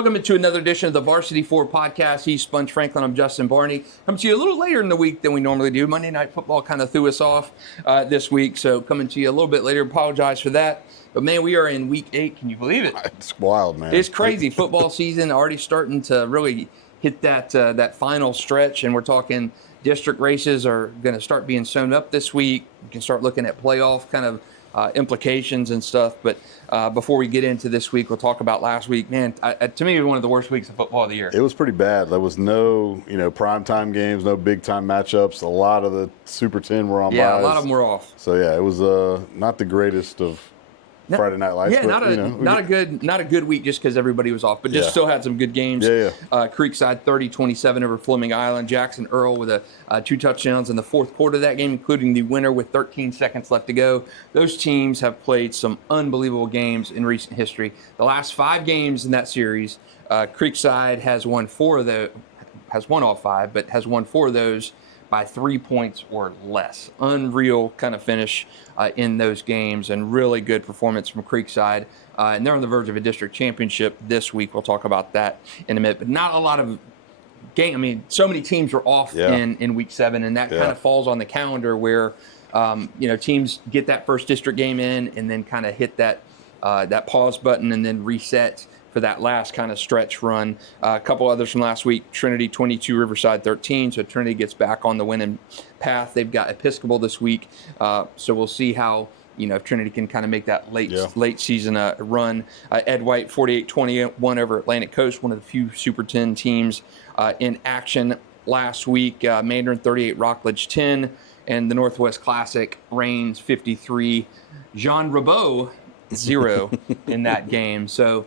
Welcome to another edition of the Varsity 4 podcast. He's Sponge Franklin. I'm Justin Barney. Coming to you a little later in the week than we normally do. Monday Night Football kind of threw us off this week, so coming to you a little bit later. Apologize for that. But, man, we are in week 8. Can you believe it? It's wild, man. It's crazy. Football season already starting to really hit that final stretch, and we're talking district races are going to start being sewn up this week. You can start looking at playoff kind of implications and stuff. But before we get into this week, we'll talk about last week. Man, to me, it was one of the worst weeks of football of the year. It was pretty bad. There was no, primetime games, no big-time matchups. A lot of the Super 10 were on Yeah, buys. a lot of them were off. So, yeah, it was not the greatest of Friday Night Lights. Yeah, but, not a good week just because everybody was off, but just still had some good games. Yeah. Creekside 30-27 over Fleming Island. Jackson Earl with 2 touchdowns in the fourth quarter of that game, including the winner with 13 seconds left to go. Those teams have played some unbelievable games in recent history. The last 5 games in that series, Creekside has won 4 of those, has won all 5, but has won 4 of those by 3 points or less. Unreal kind of finish in those games, and really good performance from Creekside. And they're on the verge of a district championship this week. We'll talk about that in a minute. But not a lot of game. I mean, so many teams are off in week 7, and that kind of falls on the calendar where teams get that first district game in and then kind of hit that pause button and then reset for that last kind of stretch run. A couple others from last week: Trinity 22, Riverside 13. So Trinity gets back on the winning path. They've got Episcopal this week. So we'll see how, if Trinity can kind of make that late season run. Ed White 48-21 over Atlantic Coast, one of the few Super 10 teams in action last week. Mandarin 38, Rockledge 10. And the Northwest Classic reigns 53. Jean Rabeau 0 in that game. So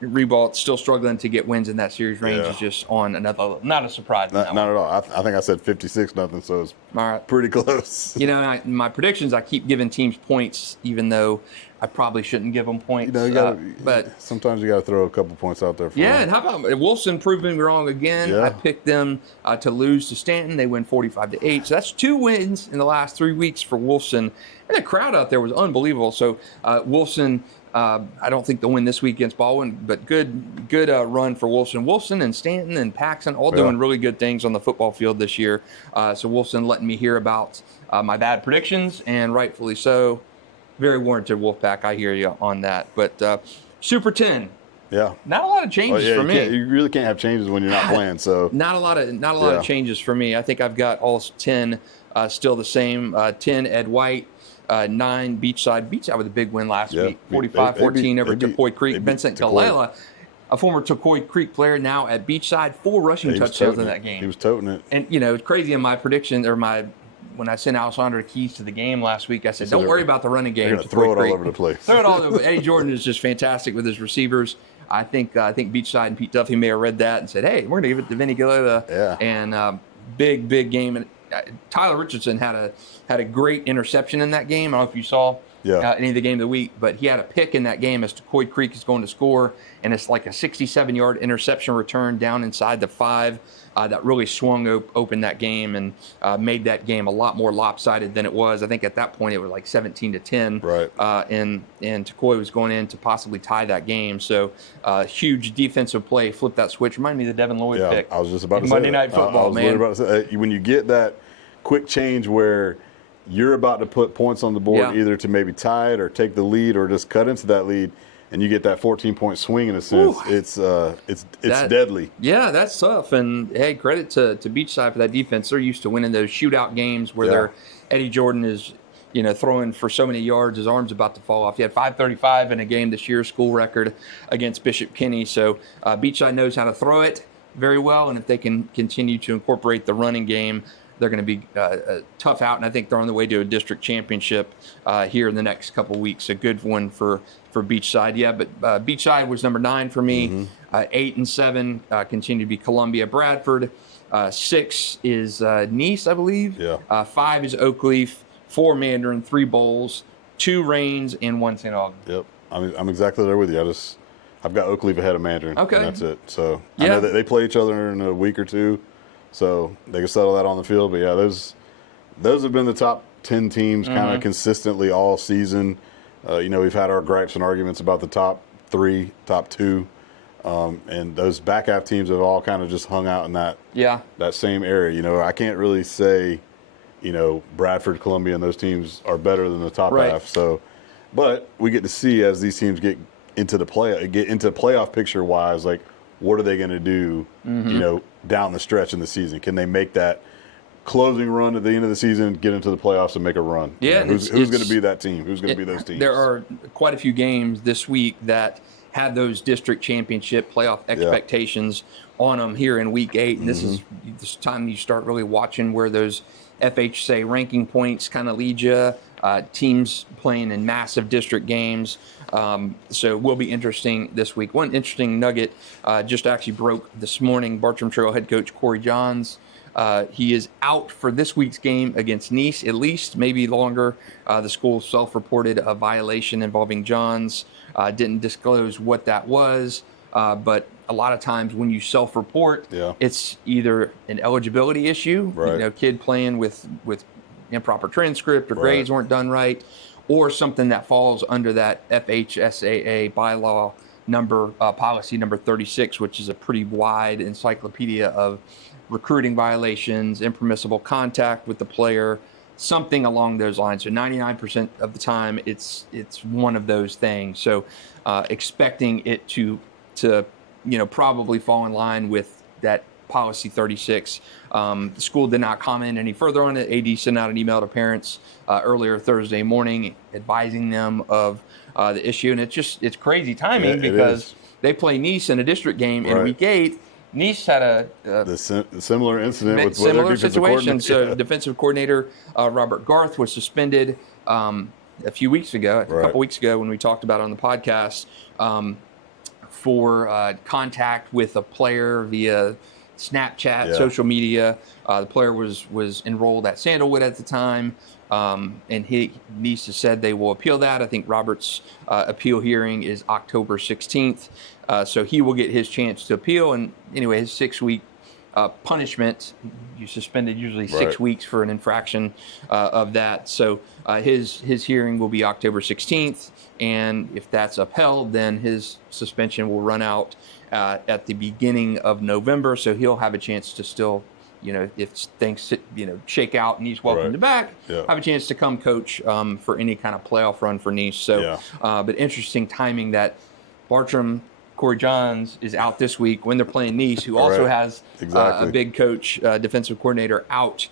Rebault still struggling to get wins in that series. Range is just on another level. Not a surprise. Not at all. I think I said 56-0, so it's pretty close. My predictions, I keep giving teams points, even though I probably shouldn't give them points. But sometimes you got to throw a couple points out there. And how about Wolfson proving me wrong again? Yeah. I picked them to lose to Stanton. They win 45-8. So that's 2 wins in the last 3 weeks for Wolfson. And the crowd out there was unbelievable. So Wolfson, I don't think they'll win this week against Baldwin, but good run for Wolfson. Wolfson and Stanton and Paxson all doing really good things on the football field this year. So Wolfson letting me hear about my bad predictions, and rightfully so. Very warranted, Wolfpack. I hear you on that. But Super 10. Yeah. Not a lot of changes for me. You really can't have changes when you're not playing. So not a lot of changes for me. I think I've got all 10 still the same. 10 Ed White, 9 Beachside. Beachside with a big win last week. 45-14 over Tecoy Creek. Vincent Gallela, a former Tecoy Creek player, now at Beachside, 4 rushing touchdowns in that game. He was toting it. And it's crazy in my prediction when I sent Alessandro keys to the game last week, I said, don't worry about the running game. Throw it all over the place. Throw it all over. Eddie Jordan is just fantastic with his receivers. I think Beachside and Pete Duffy may have read that and said, hey, we're going to give it to Vinny Gallela. Yeah. And big game. And Tyler Richardson had a great interception in that game. I don't know if you saw any of the game of the week, but he had a pick in that game as Tecoy Creek is going to score, and it's like a 67-yard interception return down inside the 5 that really swung open that game and made that game a lot more lopsided than it was. I think at that point it was like 17-10. Right. And Tecoy was going in to possibly tie that game. So huge defensive play, flip that switch. Remind me of the Devin Lloyd pick. I was just about to say Monday Night Football, I was man. About to say, when you get that quick change where you're about to put points on the board, either to maybe tie it or take the lead or just cut into that lead, and you get that 14-point swing in a sense, it's deadly. Yeah, that's tough. And hey, credit to Beachside for that defense. They're used to winning those shootout games where Eddie Jordan is throwing for so many yards, his arm's about to fall off. He had 535 in a game this year, school record against Bishop Kenny. So Beachside knows how to throw it very well, and if they can continue to incorporate the running game, they're going to be tough out, and I think they're on the way to a district championship here in the next couple of weeks. A good one for Beachside. Yeah, but Beachside was number 9 for me. 8 and 7 continue to be Columbia. Bradford. 6 is Nease, I believe. 5 is Oakleaf. 4 Mandarin. 3 Bowls. 2 Rains, and 1 St. Aug. Yep, I'm exactly there with you. I've got Oakleaf ahead of Mandarin. Okay, and that's it. So I know that they play each other in a week or two, so they can settle that on the field. But yeah, those have been the top 10 teams kind of consistently all season. We've had our gripes and arguments about the top 3, top 2. And those back half teams have all kind of just hung out in that same area. You know, I can't really say, you know, Bradford, Columbia, and those teams are better than the top half. So, but we get to see as these teams get into the playoff picture wise, like what are they going to do, you know, down the stretch in the season? Can they make that closing run at the end of the season, get into the playoffs and make a run? Yeah. You know, who's going to be that team? Who's going to be those teams? There are quite a few games this week that had those district championship playoff expectations on them here in week 8. And this is this time you start really watching where those FHSAA ranking points kind of lead you, teams playing in massive district games. So it will be interesting this week. One interesting nugget just actually broke this morning. Bartram Trail head coach Corey Johns, he is out for this week's game against Nease, at least, maybe longer. The school self-reported a violation involving Johns. Didn't disclose what that was, but a lot of times when you self-report, it's either an eligibility issue, you know, kid playing with improper transcript or grades weren't done right, or something that falls under that FHSAA bylaw number, policy number 36, which is a pretty wide encyclopedia of recruiting violations, impermissible contact with the player, something along those lines. So 99% of the time, it's one of those things. So expecting it to you know, probably fall in line with that policy 36. The school did not comment any further on it. AD sent out an email to parents earlier Thursday morning advising them of the issue. And it's crazy timing because they play Nease in a district game in week 8. Nease had a similar incident with similar situation. So defensive coordinator Robert Garth was suspended a few weeks ago, a couple weeks ago when we talked about it on the podcast, for contact with a player via Snapchat, social media. The player was enrolled at Sandalwood at the time, and Nease has said they will appeal that. I think Robert's appeal hearing is October 16th, so he will get his chance to appeal. And anyway, his 6-week punishment, you suspended usually 6 weeks for an infraction of that. So his hearing will be October 16th, and if that's upheld, then his suspension will run out at the beginning of November. So he'll have a chance to still, you know, if things shake out and he's welcomed back, have a chance to come coach for any kind of playoff run for Nease. So, but interesting timing that Bartram. Corey Johns is out this week when they're playing Nease, who also has a big coach, defensive coordinator out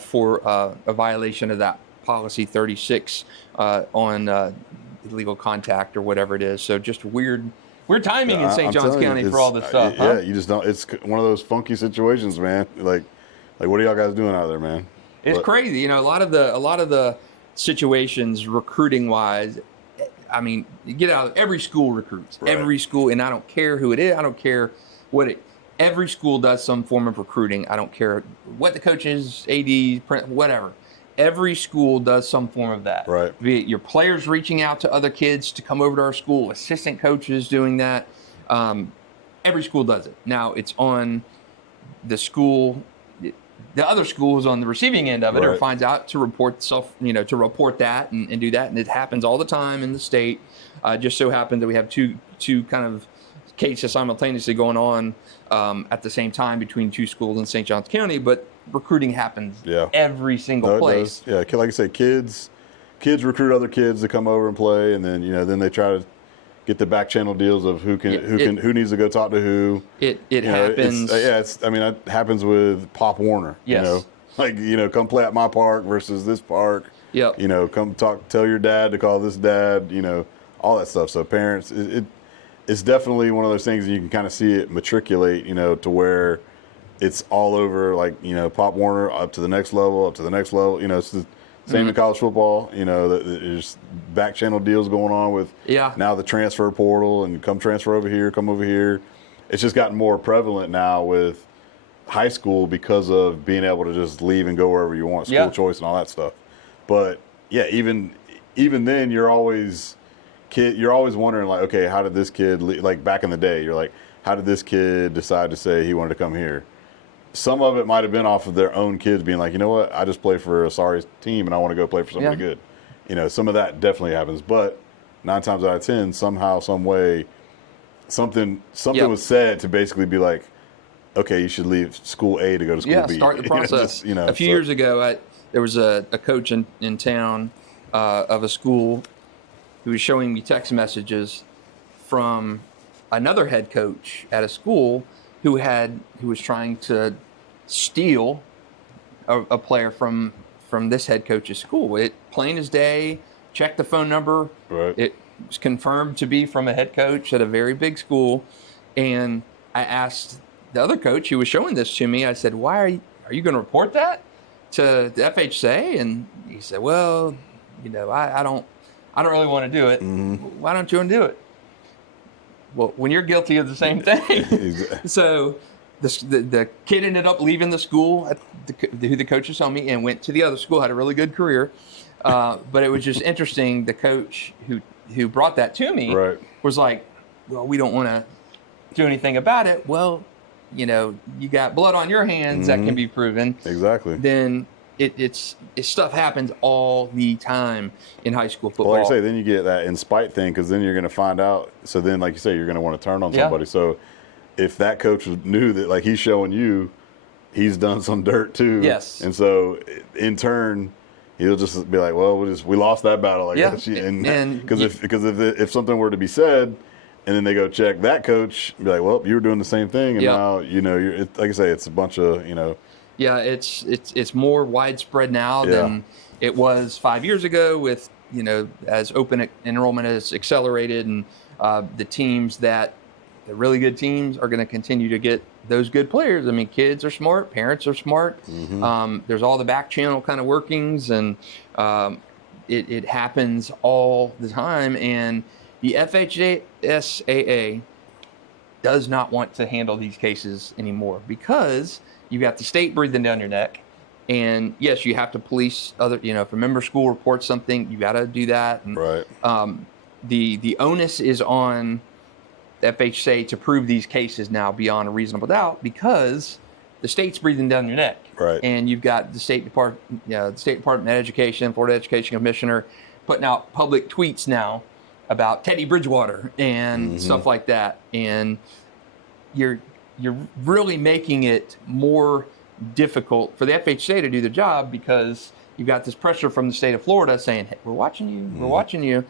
for a violation of that policy 36 on illegal contact or whatever it is. So just weird timing in St. Johns County for all this stuff. Yeah, you just don't. It's one of those funky situations, man. Like what are y'all guys doing out there, man? It's crazy. You know, a lot of the situations recruiting wise. I mean, you get out of every school recruits, every school, and I don't care who it is. I don't care every school does some form of recruiting. I don't care what the coach is, AD, whatever. Every school does some form of that. Be it your players reaching out to other kids to come over to our school, assistant coaches doing that. Every school does it. Now it's on the school. The other school is on the receiving end of it, or finds out to report to report that and do that, and it happens all the time in the state. Just so happened that we have two kind of cases simultaneously going on at the same time between two schools in St. Johns County, but recruiting happens every single place. Yeah, like I say, kids recruit other kids to come over and play, and then then they try to get the back channel deals of who needs to go talk to who. It happens. It happens with Pop Warner. Yes. Come play at my park versus this park. Yep. Come tell your dad to call this dad. All that stuff. So parents, it's definitely one of those things that you can kind of see it matriculate. To where it's all over. Pop Warner up to the next level, up to the next level. It's the same in college football. There's back channel deals going on with now the transfer portal and come transfer over here, come over here. It's just gotten more prevalent now with high school because of being able to just leave and go wherever you want, school choice and all that stuff. But even then, you're always wondering okay, how did this kid back in the day? You're like, how did this kid decide to say he wanted to come here? Some of it might have been off of their own kids being like, you know what, I just play for a sorry team and I want to go play for somebody good. Some of that definitely happens. But 9 times out of 10, somehow, some way, something Yep. was said to basically be like, okay, you should leave school A to go to school B. Start the process. A few years ago, there was a coach in town of a school who was showing me text messages from another head coach at a school who was trying to steal a player from this head coach's school. It plain as day. Checked the phone number. Right. It was confirmed to be from a head coach at a very big school, and I asked the other coach who was showing this to me. I said, "Why are you going to report that to the FHSAA?" And he said, "Well, I don't really want to do it." Mm-hmm. Why don't you want to do it? Well, when you're guilty of the same thing. Exactly. So the kid ended up leaving the school who the coaches told me, and went to the other school, had a really good career. But it was just interesting. The coach who brought that to me was like, "Well, we don't want to do anything about it." Well, you got blood on your hands that can be proven. Exactly. Then it's stuff happens all the time in high school football. Well, like I say, then you get that in spite thing, because then you're going to find out. So then, like you say, you're going to want to turn on somebody. So if that coach knew that, like, he's showing you, he's done some dirt too. Yes. And so in turn, he'll just be like, "Well, we lost that battle." Like, and because if something were to be said, and then they go check that coach, be like, "Well, you were doing the same thing," and now you're like I say, it's a bunch of Yeah, it's more widespread now than it was 5 years ago. With as open enrollment has accelerated, and the really good teams are going to continue to get those good players. I mean, kids are smart, parents are smart. Mm-hmm. There's all the back channel kind of workings, and it happens all the time. And the FHSAA does not want to handle these cases anymore, because you got the state breathing down your neck. And yes, you have to police other, if a member school reports something, you got to do that. And, right. The onus is on the FHSAA to prove these cases now beyond a reasonable doubt, because the state's breathing down your neck. Right. And you've got the State Department of Education, Florida Education Commissioner, putting out public tweets now about Teddy Bridgewater and stuff like that. And you're really making it more difficult for the FHSAA to do the job, because you've got this pressure from the state of Florida saying, "Hey, we're watching you, we're watching you."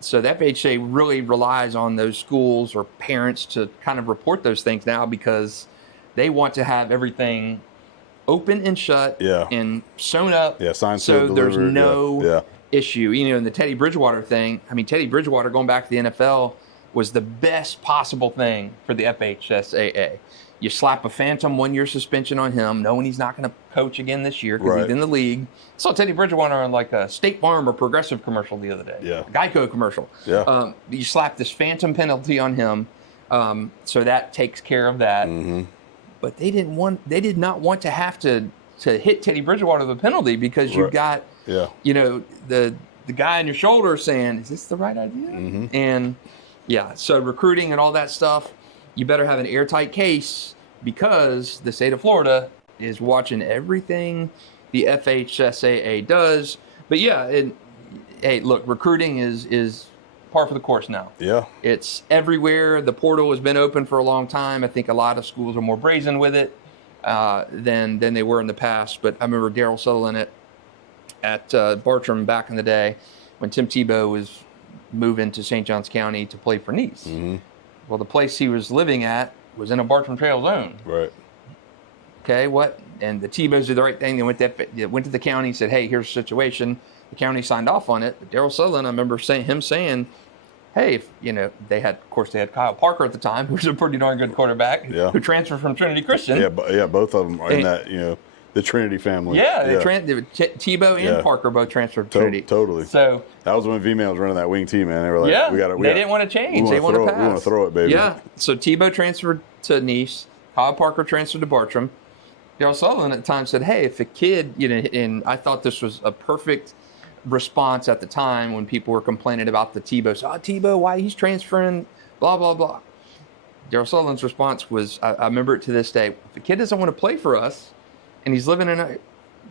So the FHSAA really relies on those schools or parents to kind of report those things now, because they want to have everything open and shut and sewn up, signed, so sealed, there's delivered, no issue. In the Teddy Bridgewater thing, I mean, Teddy Bridgewater going back to the NFL was the best possible thing for the FHSAA. You slap a phantom 1-year suspension on him, knowing he's not going to coach again this year because he's in the league. I saw Teddy Bridgewater on like a State Farm or Progressive commercial the other day, a Geico commercial. You slap this phantom penalty on him, so that takes care of that. But they did not want to have to hit Teddy Bridgewater with a penalty, because you've got the guy on your shoulder saying, "Is this the right idea?" And so recruiting and all that stuff, you better have an airtight case, because the state of Florida is watching everything the FHSAA does. But hey, look, recruiting is par for the course now. It's everywhere. The portal has been open for a long time. I think a lot of schools are more brazen with it than they were in the past. But I remember Daryl Sutherland at Bartram back in the day, when Tim Tebow was moving to St. Johns County to play for Nease. Well, the place he was living at was in a Bartram Trail zone. Right. Okay, what? And the Tebows did the right thing. They went to the county and said, "Hey, here's the situation." The county signed off on it. But Daryl Sutherland, I remember him saying, "Hey, if, they had Kyle Parker at the time, who was a pretty darn good quarterback, who transferred from Trinity Christian." Both of them are in that, the Trinity family. Tebow and Parker both transferred to Trinity. Totally. So that was when V-Man was running that wing team, man. They were like, they didn't want to change. They wanted to pass. We want to throw it, baby. Yeah. So Tebow transferred to Nease. Kyle Parker transferred to Bartram. Daryl Sutherland at the time said, "Hey, if a kid," and I thought this was a perfect response at the time when people were complaining about the Tebow. So, Tebow, why he's transferring, blah, blah, blah. Daryl Sutherland's response was, I remember it to this day, if a kid doesn't want to play for us and he's living in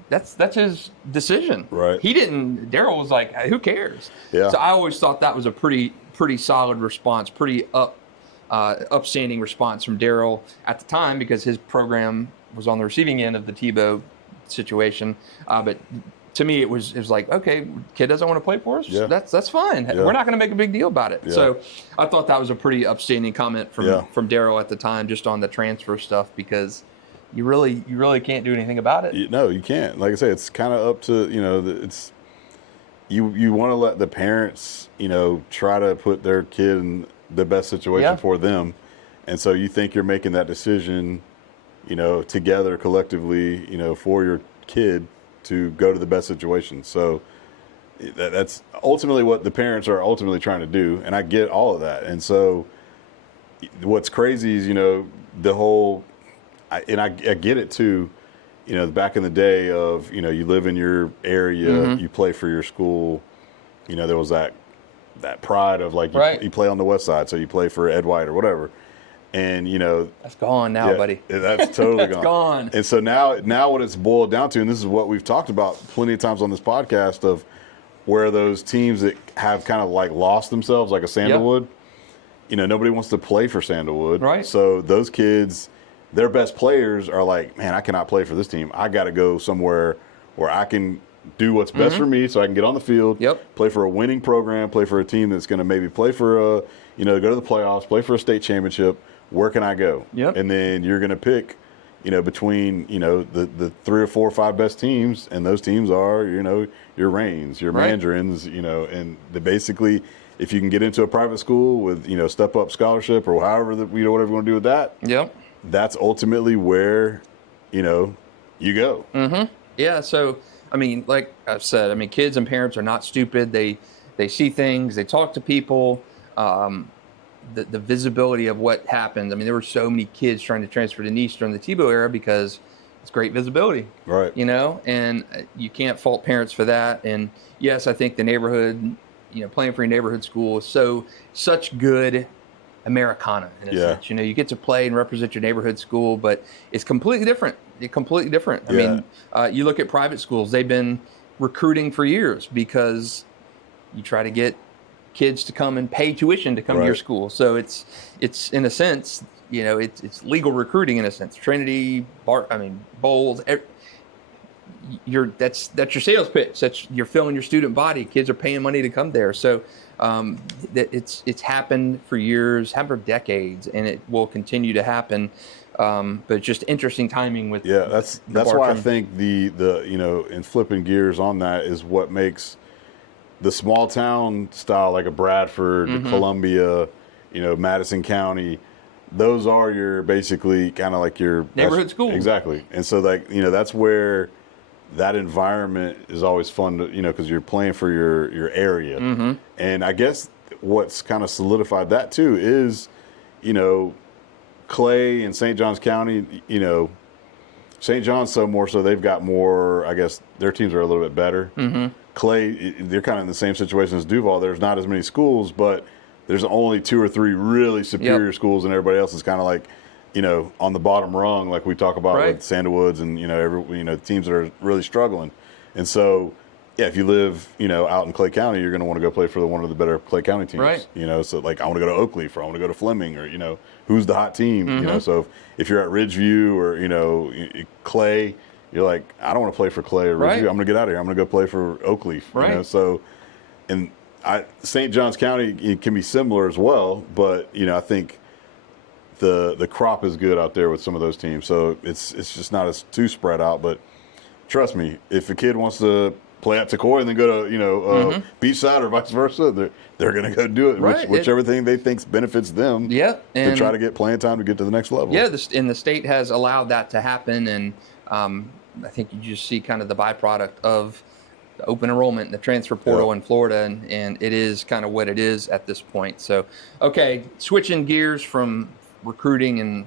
that's his decision. Right. Daryl was like, who cares? Yeah. So I always thought that was a pretty solid response, pretty upstanding response from Daryl at the time because his program was on the receiving end of the Tebow situation. But to me, it was like, okay, kid doesn't want to play for us. Yeah. That's fine. Yeah. We're not going to make a big deal about it. Yeah. So I thought that was a pretty upstanding comment from Daryl at the time, just on the transfer stuff, because you really can't do anything about it. No, you can't. Like I say, it's kind of up to, it's you want to let the parents, try to put their kid in the best situation for them. And so you think you're making that decision, together collectively, for your kid to go to the best situation. So that's ultimately what the parents are ultimately trying to do. And I get all of that. And so what's crazy is, the whole, I get it too, back in the day of, you live in your area, you play for your school, there was that pride of like, you play on the west side, so you play for Ed White or whatever. And, that's gone now, buddy. That's totally that's gone. And so now what it's boiled down to, and this is what we've talked about plenty of times on this podcast, of where those teams that have kind of like lost themselves, like a Sandalwood, nobody wants to play for Sandalwood. Right. So those kids, their best players are like, man, I cannot play for this team. I got to go somewhere where I can do what's best for me, so I can get on the field, play for a winning program, play for a team that's going to maybe play for go to the playoffs, play for a state championship. Where can I go? And then you're going to pick, between, the 3 or 4 or 5 best teams, and those teams are, your Reigns, your Mandarins, and basically, if you can get into a private school with, step up scholarship or however, whatever you want to do with that, that's ultimately where, you go. Yeah. So, I mean, like I've said, kids and parents are not stupid. They see things, they talk to people. The visibility of what happens. There were so many kids trying to transfer to Nease during the Tebow era because it's great visibility. Right. And you can't fault parents for that. And yes, I think the neighborhood, playing for your neighborhood school is such good Americana in a sense. You get to play and represent your neighborhood school, but it's completely different. You look at private schools, they've been recruiting for years because you try to get kids to come and pay tuition to come to your school. So it's in a sense, it's legal recruiting in a sense. Trinity, Bowles, that's your sales pitch. You're filling your student body. Kids are paying money to come there. So it's happened for years, happened for decades, and it will continue to happen. But it's just interesting timing with that's why I think the in flipping gears on that is what makes the small town style, like a Bradford, Columbia, Madison County, those are your basically kind of like your neighborhood schools. Exactly. And so that's where that environment is always fun to, because you're playing for your area. And I guess what's kind of solidified that too is, Clay and St. Johns County, St. John's more so they've got more, I guess their teams are a little bit better. Clay, they're kind of in the same situation as Duval. There's not as many schools, but there's only 2 or 3 really superior schools, and everybody else is kind of like, on the bottom rung, like we talk about with Sandalwoods and teams that are really struggling. And so, if you live out in Clay County, you're going to want to go play for one of the better Clay County teams. So like I want to go to Oakleaf, or I want to go to Fleming, or who's the hot team. So if you're at Ridgeview or Clay, you're like, I don't want to play for Clay or Ridgeview. I'm going to get out of here. I'm going to go play for Oakleaf. So, and St. Johns County, it can be similar as well, but I think the crop is good out there with some of those teams. So it's just not as too spread out. But trust me, if a kid wants to play at Tecoy and then go to Beachside or vice versa, they're going to go do it, whichever thing they think benefits them. To try to get playing time to get to the next level. And the state has allowed that to happen, and I think you just see kind of the byproduct of the open enrollment and the transfer portal in Florida, and it is kind of what it is at this point. So, okay, switching gears from recruiting and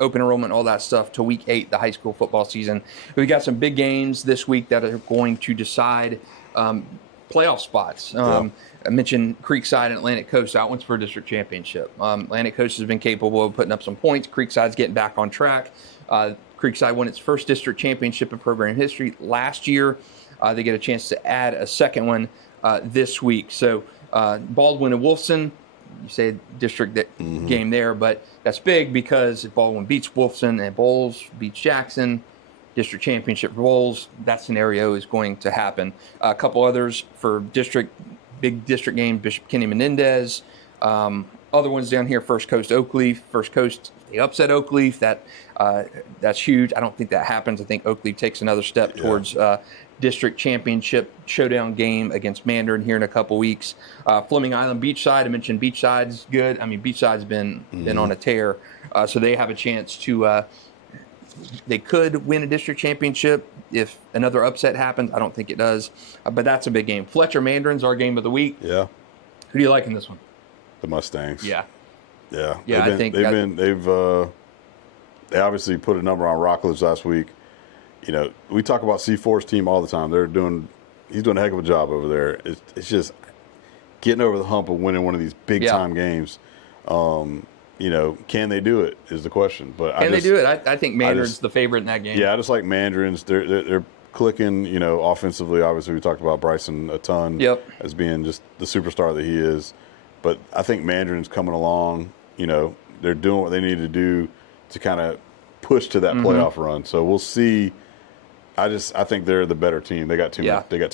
open enrollment, all that stuff, to week 8, the high school football season. We got some big games this week that are going to decide playoff spots. I mentioned Creekside and Atlantic Coast. That one's for a district championship. Atlantic Coast has been capable of putting up some points. Creekside's getting back on track. Creekside won its first district championship in program history last year. They get a chance to add a second one this week. So Baldwin and Wolfson, you say district game there, but that's big because if Baldwin beats Wolfson and Bowles beats Jackson, district championship for Bowles, that scenario is going to happen. A couple others for big district game, Bishop Kenny Menendez. Other ones down here, First Coast Oakleaf. First Coast, they upset Oakleaf. That's huge. I don't think that happens. I think Oakleaf takes another step towards district championship showdown game against Mandarin here in a couple weeks. Fleming Island Beachside, I mentioned Beachside's good. I mean, Beachside's been on a tear, so they have a chance to. They could win a district championship if another upset happens. I don't think it does, but that's a big game. Fletcher Mandarin's our game of the week. Yeah. Who do you like in this one? The Mustangs. Yeah. Yeah. They obviously put a number on Rockledge last week. You know, we talk about C4's team all the time. He's doing a heck of a job over there. It's just getting over the hump of winning one of these big time games. You know, can they do it is the question. But they do it? I think Mandarin's the favorite in that game. Yeah, I just like Mandarins. They're clicking, you know, offensively. Obviously, we talked about Bryson a ton as being just the superstar that he is. But I think Mandarin's coming along. You know, they're doing what they need to do to kind of push to that playoff run. So we'll see. I think they're the better team. They got too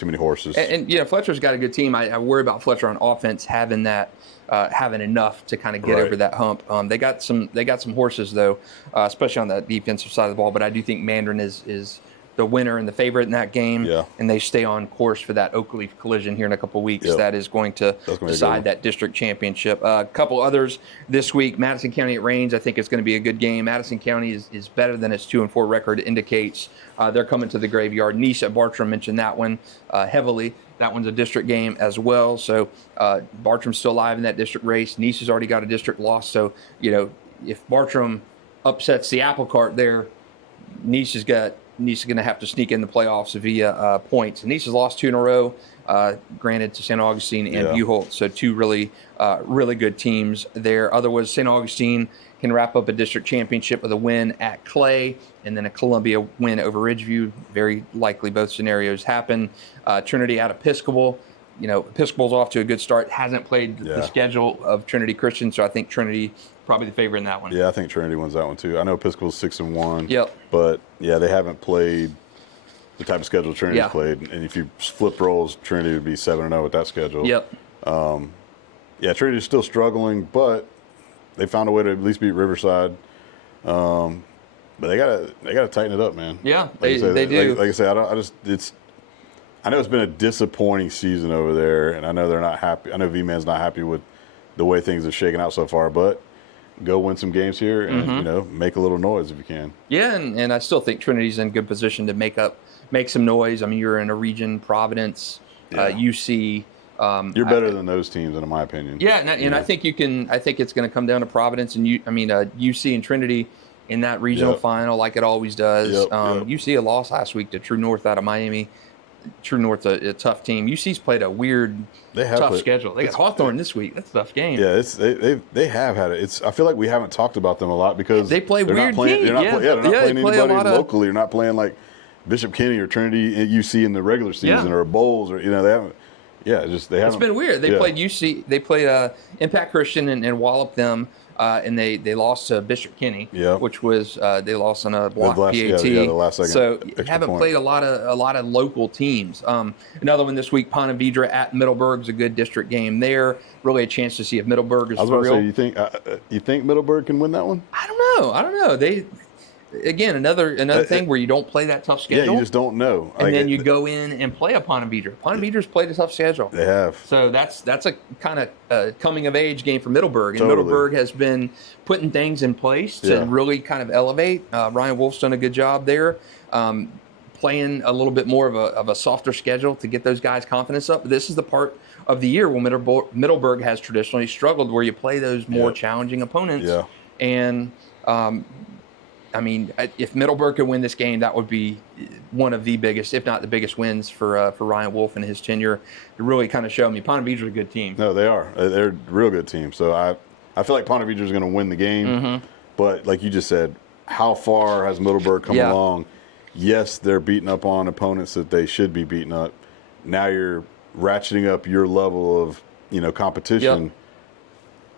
many horses. And you know, Fletcher's got a good team. I worry about Fletcher on offense having enough to kind of get over that hump. They got some horses though, especially on the defensive side of the ball. But I do think Mandarin is the winner and the favorite in that game. Yeah. And they stay on course for that Oakleaf collision here in a couple of weeks. That is going to decide that district championship. A couple others this week. Madison County at Rains. I think it's going to be a good game. Madison County is better than its 2-4 record indicates. They're coming to the graveyard. Nease at Bartram, mentioned that one heavily. That one's a district game as well. So Bartram's still alive in that district race. Nease has already got a district loss. So, you know, if Bartram upsets the apple cart there, Nease is going to have to sneak in the playoffs via points. And Nease has lost 2 in a row, granted to St. Augustine and Buchholz. So 2 really good teams there. Otherwise, St. Augustine can wrap up a district championship with a win at Clay and then a Columbia win over Ridgeview. Very likely both scenarios happen. Trinity at Episcopal. You know, Episcopal's off to a good start. Hasn't played the schedule of Trinity Christian, so I think Trinity probably the favorite in that one. Yeah, I think Trinity wins that one too. I know Episcopal's 6-1. Yep. But yeah, they haven't played the type of schedule Trinity's played. And if you flip roles, Trinity would be 7-0 with that schedule. Yep. Trinity's still struggling, but they found a way to at least beat Riverside. But they gotta tighten it up, man. Yeah, they do. Like I said, I know it's been a disappointing season over there, and I know they're not happy. I know V-Man's not happy with the way things have shaken out so far, but go win some games here and you know, make a little noise if you can. Yeah, and I still think Trinity's in good position to make some noise. I mean, you're in a region, Providence, UC. You're better than those teams, in my opinion. Yeah, and I think I think it's going to come down to Providence and UC and Trinity in that regional final, like it always does. UC a loss last week to True North out of Miami. True North's a tough team. UC's played a weird, tough schedule. They got Hawthorne this week. That's a tough game. Yeah, they have had it. I feel like we haven't talked about them a lot because they play weird teams. They're not playing anybody locally. They're not playing like Bishop Kenny or Trinity at UC in the regular season or Bowles or they haven't. Yeah, they haven't. It's been weird. They played UC. They played Impact Christian and walloped them. And they lost to Bishop Kenny, which was they lost on a block PAT. The last second so haven't played a lot of local teams. Another one this week, Ponte Vedra at Middleburg is a good district game there. Really a chance to see if Middleburg is for real. I was about to say, you think Middleburg can win that one? I don't know. They again another thing where you don't play that tough schedule. Yeah, you just don't know. And then you go in and play a Ponte Vedra. Ponte Vedra's played a tough schedule. They have. So that's a kind of coming of age game for Middleburg. And Middleburg has been putting things in place to really kind of elevate. Ryan Wolf's done a good job there. Playing a little bit more of a softer schedule to get those guys' confidence up. But this is the part of the year where Middleburg has traditionally struggled, where you play those more challenging opponents. Yeah. And I mean, if Middleburg could win this game, that would be one of the biggest, if not the biggest, wins for Ryan Wolf and his tenure. It really kind of showed me Ponte Vedra's a good team. No, they are. They're a real good team. So I feel like Ponte Vedra's going to win the game. But like you just said, how far has Middleburg come along? Yes, they're beating up on opponents that they should be beating up. Now you're ratcheting up your level of competition.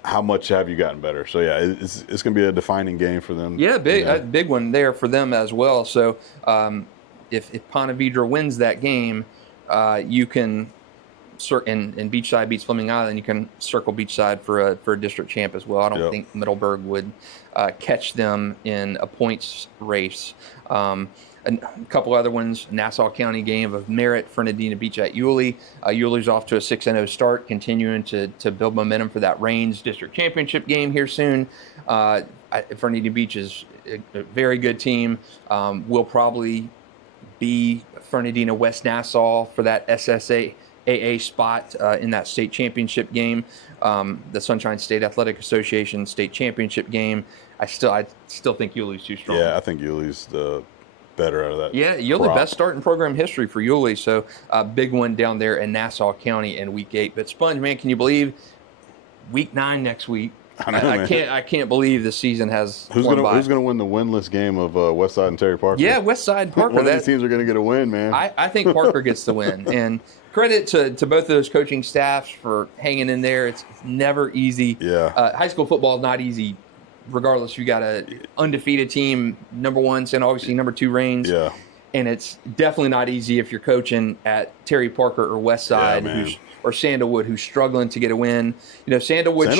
how much have you gotten better? So yeah, it's going to be a defining game for them. Yeah, big one there for them as well. So if Ponte Vedra wins that game, you can and Beachside beats Fleming Island, you can circle Beachside for a district champ as well. I don't think Middleburg would catch them in a points race. A couple other ones, Nassau County game of merit, Fernandina Beach at Yulee. Yulee's off to a 6-0 start, continuing to build momentum for that Reigns district championship game here soon. Fernandina Beach is a very good team. Will probably be Fernandina West Nassau for that FHSAA spot in that state championship game, the Sunshine State Athletic Association state championship game. I still think Yulee's too strong. Yeah, I think Yulee's the better out of that. Yeah, Yulee, best start in program history for Yulee. So big one down there in Nassau County in week 8. But Sponge, man, can you believe week 9 next week? I know, I can't believe the season has Who's gonna win the winless game of Westside and Terry Parker? Yeah, Westside Parker. One of these teams are gonna get a win, man. I think Parker gets the win. And credit to both of those coaching staffs for hanging in there. It's never easy. Yeah. High school football is not easy, regardless. You got a undefeated team, number 1, and obviously number 2 Reigns. Yeah. And it's definitely not easy if you're coaching at Terry Parker or Westside, or Sandalwood, who's struggling to get a win. You know, Sandalwood put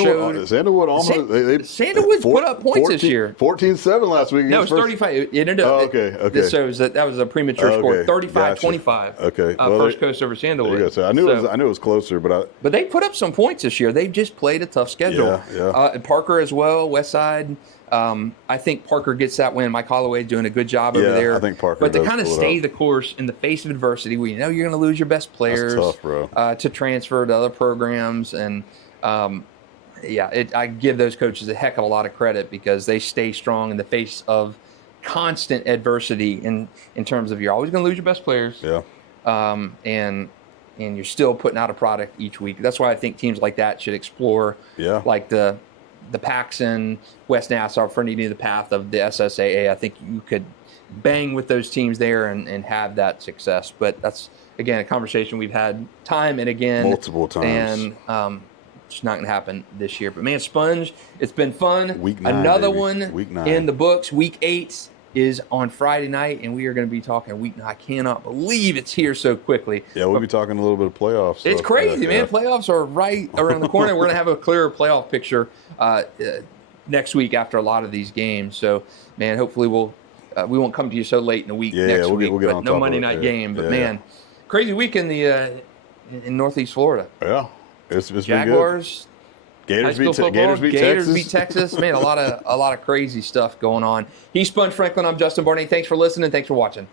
up points this year. 14-7 last week. No, it was 35. It ended up. Okay. So that was a premature score. 35-25. Okay. First Coast over Sandalwood. There you go. So I knew it was closer, but they put up some points this year. They've just played a tough schedule. Yeah. Parker as well, Westside. I think Parker gets that win. Mike Holloway doing a good job over there. I think Parker. But to kind of stay the course in the face of adversity, we know you're going to lose your best players. That's tough, bro. To transfer to other programs, and I give those coaches a heck of a lot of credit because they stay strong in the face of constant adversity. In terms of you're always going to lose your best players. Yeah. And you're still putting out a product each week. That's why I think teams like that should explore. Yeah. Like the Paxson, West Nassau, Fernandina, the path of the SSAA. I think you could bang with those teams there and have that success. But that's, again, a conversation we've had time and again. Multiple times. And it's not going to happen this year. But, man, Sponge, it's been fun. Week 9, Another baby. one Week 9. in the books. Week 8 is on Friday night, and we are going to be talking week 9. I cannot believe it's here so quickly. Yeah, we'll be talking a little bit of playoffs. It's crazy, man. Playoffs are right around the corner. We're going to have a clearer playoff picture next week after a lot of these games. So, man, hopefully we won't come to you so late in the week next week. We'll get but no Monday night game. But, man, crazy week in Northeast Florida. Yeah, it's been Jaguars. Good. Gators beat Texas. Man, a lot of crazy stuff going on. He's Sponge Franklin. I'm Justin Barney. Thanks for listening. Thanks for watching.